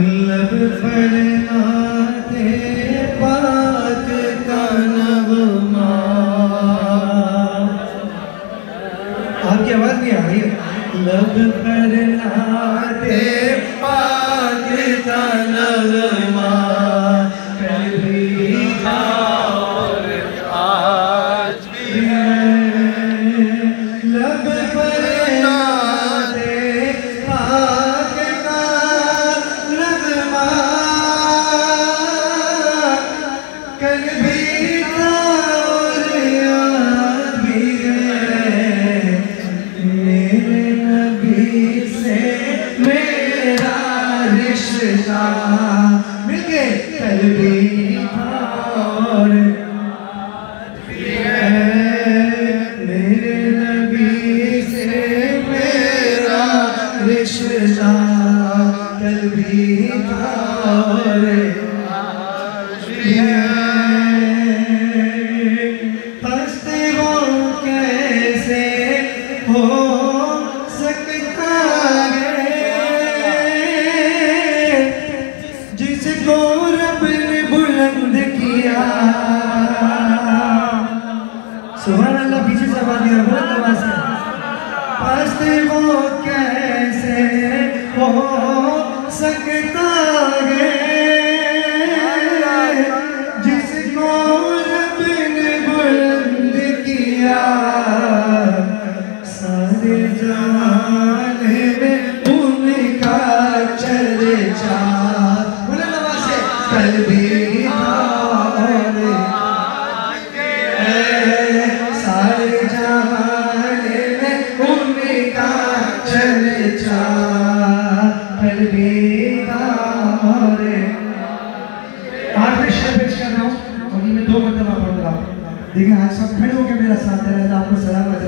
लब पर नाते पाक का नगमा। आपकी आवाज नहीं आ रही है। लब पर नाते पाक का नगमा कल भी था और आज भी है। लब पर नाते पाक का नगमा कल भी था और आज भी है। मेरे नबी से मेरा रिश्ता मिलके कल भी था और आज भी है। मेरे नबी से मेरा रिश्ता कल भी था और आज भी है। हंसते वो कैसे हो सकता है जिसको रब ने बुलंद किया। सुभान अल्लाह। पीछे से आवाज दिया बुलंद आवाज से। हंसते वो कैसे हो सकता है जिसको रब ने बुलंद किया। सारे जहान में उनका चर्चा बुलंद आवाज से कल भी था और आज भी है। सारे जहान में उनका चर्चा कल भी था और आखिरी शेर पेश कर रहा हूँ और ये मैं 2 मरतबा पढ़ूंगा। देखिए आज सब खड़े होकर मेरा साथ दे रहे हैं। आपको सलाम।